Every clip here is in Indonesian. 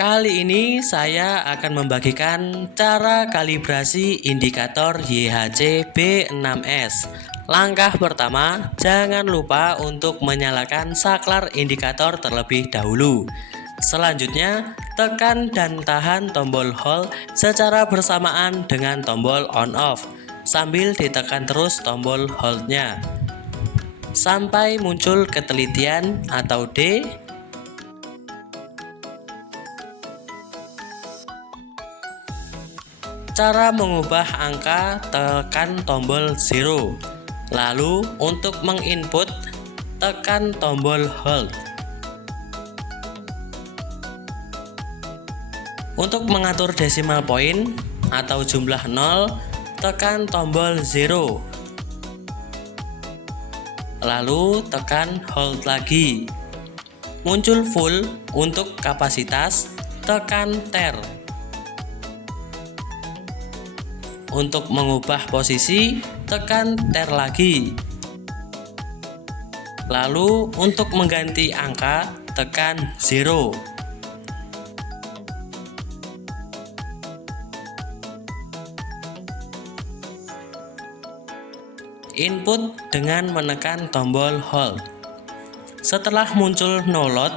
Kali ini saya akan membagikan cara kalibrasi indikator YHC B6S. Langkah pertama, jangan lupa untuk menyalakan saklar indikator terlebih dahulu. Selanjutnya, tekan dan tahan tombol hold secara bersamaan dengan tombol on off sambil ditekan terus tombol hold-nya sampai muncul ketelitian atau D. Cara mengubah angka, tekan tombol 0. Lalu untuk menginput, tekan tombol hold. Untuk mengatur decimal point atau jumlah 0, tekan tombol 0. Lalu tekan hold lagi. Muncul full untuk kapasitas, tekan ter. Untuk mengubah posisi, tekan ter lagi. Lalu untuk mengganti angka, tekan 0. Input dengan menekan tombol hold. Setelah muncul no load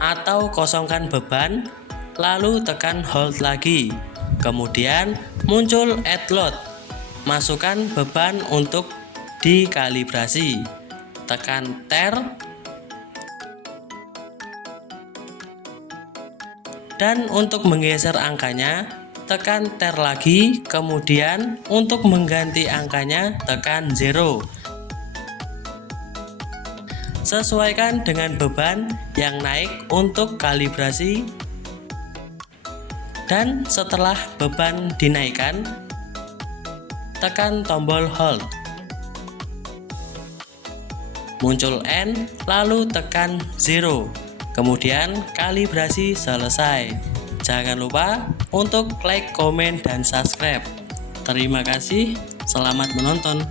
atau kosongkan beban, lalu tekan hold lagi. Kemudian muncul add load. Masukkan beban untuk dikalibrasi. Tekan ter. Dan untuk menggeser angkanya, tekan ter lagi. Kemudian untuk mengganti angkanya, tekan 0. Sesuaikan dengan beban yang naik untuk kalibrasi. Dan setelah beban dinaikkan, tekan tombol hold. Muncul N, lalu tekan 0. Kemudian kalibrasi selesai. Jangan lupa untuk like, komen, dan subscribe. Terima kasih, selamat menonton.